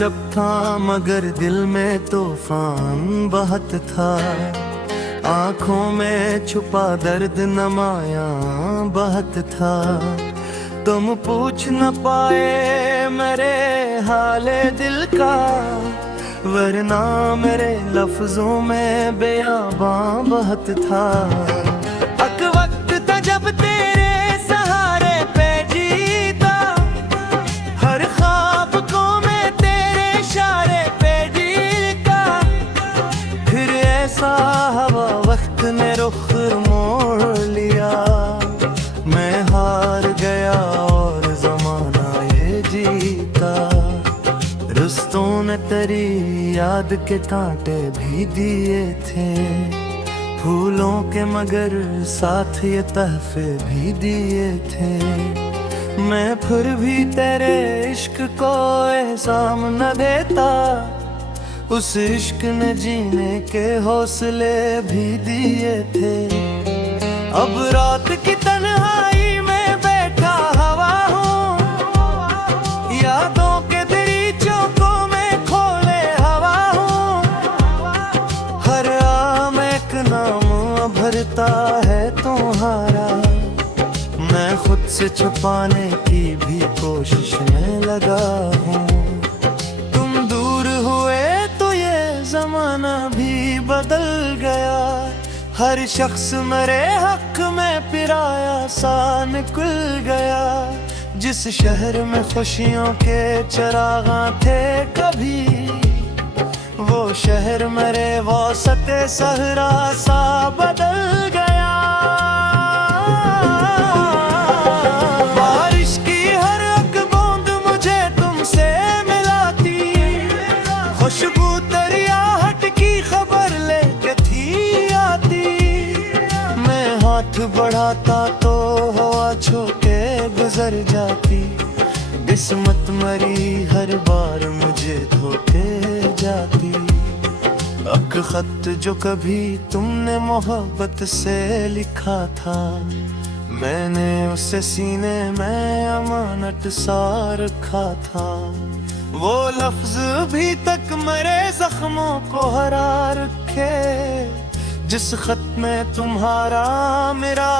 चुपचाप था मगर दिल में तूफान बहत था। आंखों में छुपा दर्द नमाया बहत था। तुम पूछ न पाए मेरे हाले दिल का, वरना मेरे लफ्जों में बेयाबां बहत था। अक वक्त था जब तेरे सहारे पे जीता, हर ख्वाब को मैं तेरे इशारे पे जीता। फिर ऐसा हवा वक्त ने रुख मोड़ लिया, मैं हार गया और जमाना ये जीता। रुस्तों ने तेरी याद के कांटे भी दिए थे, फूलों के मगर साथ ये तहफे भी दिए थे। मैं फिर भी तेरे इश्क को एहसान न देता, उस इश्क ने जीने के हौसले भी दिए थे। अब रात की तन्हाई में बैठा हवा हूँ, यादों के दरीचों को मैं खोले हवा हूँ। हर आम एक नाम भरता है तुम्हारा, मैं खुद से छुपाने की भी कोशिश में लगा हूँ। तुम दूर हुए तो ये जमाना भी बदल गया, हर शख्स मेरे हक में पिराया सा निकल गया। जिस शहर में खुशियों के चरागां थे कभी, वो शहर मेरे वसते सहरा सा बदल गया। बारिश की हर एक बूंद मुझे तुमसे मिलाती, खुशबू दरियाहट की खबर लेके थी आती। मैं हाथ बढ़ाता तो हवा छू के गुजर जाती, किस्मत मरी हर बार मुझे धोके जाती। अक खत जो कभी तुमने मोहब्बत से लिखा था, मैंने उसे सीने में अमानत सा रखा था। वो लफ्ज भी तक मेरे जख्मों को हरा रखे, जिस खत में तुम्हारा मेरा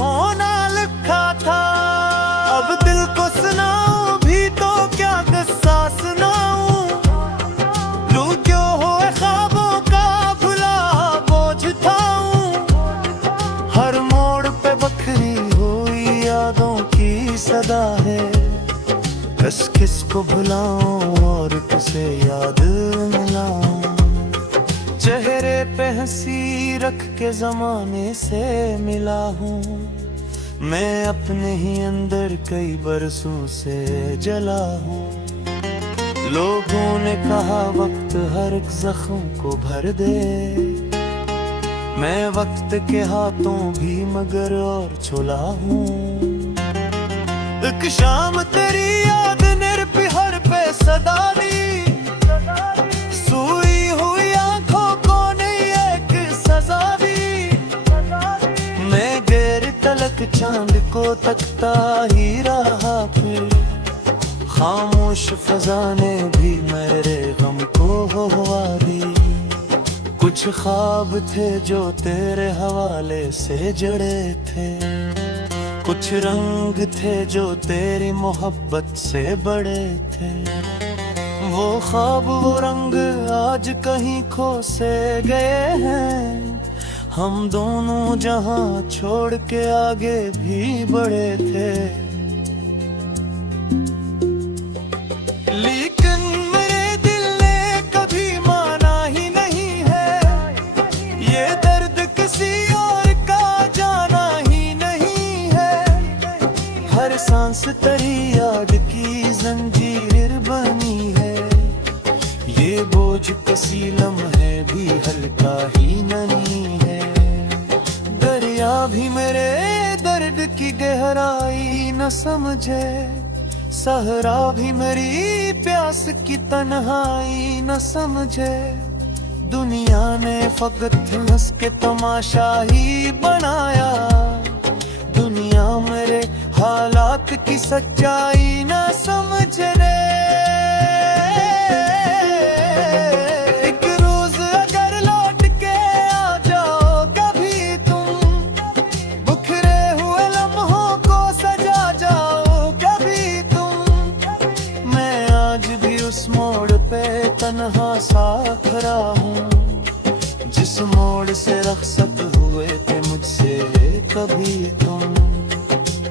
होना लिखा था। अब दिल को सुनाऊं भी तो क्या किस्सा सुनाऊं, लू क्यों हुए ख्वाबों का भुला बोझ उठाऊं। हर मोड़ पे बखरी हुई यादों की सदा है, बस किसको भुलाऊं और किसे याद मिलाऊं। चेहरे पे हंसी रख के जमाने से मिला हूँ, मैं अपने ही अंदर कई बरसों से जला हूँ। लोगों ने कहा वक्त हर एक जख्म को भर दे, मैं वक्त के हाथों भी मगर और छुला हूँ। एक शाम तेरी याद निर्पिहर पे सदा दी, सोई हुई आंखों को नहीं एक सजा दी। मैं गैर तलक चांद को तकता ही रहा, फिर खामोश फजा ने भी मेरे गम को हुआ दी। कुछ ख्वाब थे जो तेरे हवाले से जड़े थे, कुछ रंग थे जो तेरी मोहब्बत से बड़े थे। वो ख्वाब वो रंग आज कहीं खो से गए हैं, हम दोनों जहां छोड़ के आगे भी बढ़े थे। लेकिन मेरे दिल ने कभी माना ही नहीं है, ये दर्द किसी और का जाना ही नहीं है। हर सांस तेरी याद की जंजीर बनी है, ये बोझ किसी लम्हे भी हल्का ही नहीं है। दरिया भी मेरे दर्द की गहराई न समझे, सहरा भी मेरी प्यास की तन्हाई न समझे। दुनिया ने फकत हंस के तमाशा ही बनाया, दुनिया मेरे हालात की सच्चाई न समझ रे। सा खड़ा हूँ, जिस मोड़ से रखसत हुए थे मुझसे कभी तुम।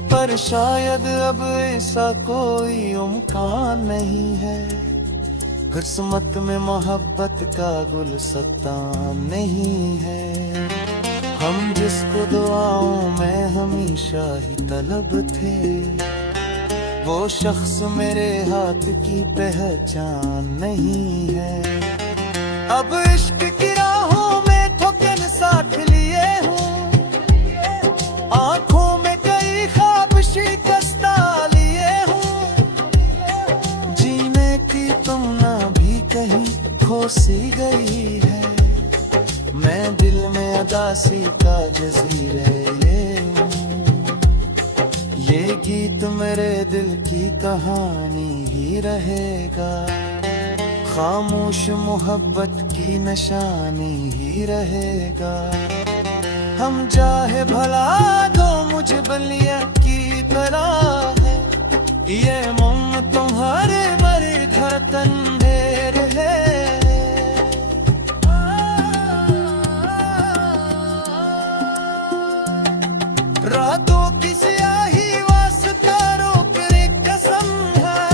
पर शायद अब ऐसा कोई इम्कान नहीं है, किस्मत में मोहब्बत का गुलस्तान नहीं है। हम जिसको दुआओं में हमेशा ही तलब थे, वो शख्स मेरे हाथ की पहचान नहीं है। अब इश्क की राहों में ठोकर साथ लिए हूँ, आंखों में कई ख्वाब शिकस्ता लिए हूँ। जीने की तुमना भी कहीं खो सी गई है, मैं दिल में अदासी का जजीरे ये हूँ। ये गीत मेरे दिल की कहानी ही रहेगा, खामोश मोहब्बत की निशानी ही रहेगा। हम चाहे भला दो मुझे बलिया की तरह है, ये मुम तुम्हारे मरे धड़कन ढेर है। रातों की स्याही वास्ता रोक रे कसम है,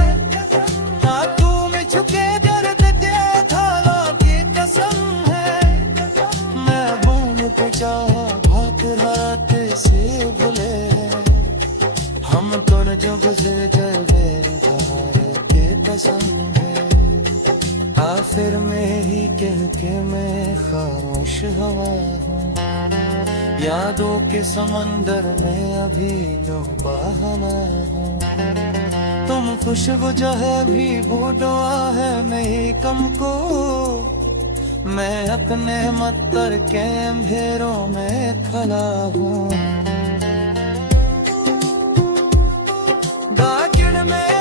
हाथों में झुके दर्द दे थाला की कसम है। मैं बूंद पे चाहा भाग रात से बुले, हम तो जो गुजर जलवेरी धारे के कसम है। आखिर मेरी कह के मैं खामोश हवा हूँ, यादों के समंदर में अभी डूबा हवा हूँ। तुम खुशबू जो है भी वो दुआ है मेरी कम को, मैं अपने मत्तर के अंधेरों में खड़ा हूँ। दाकिड़ में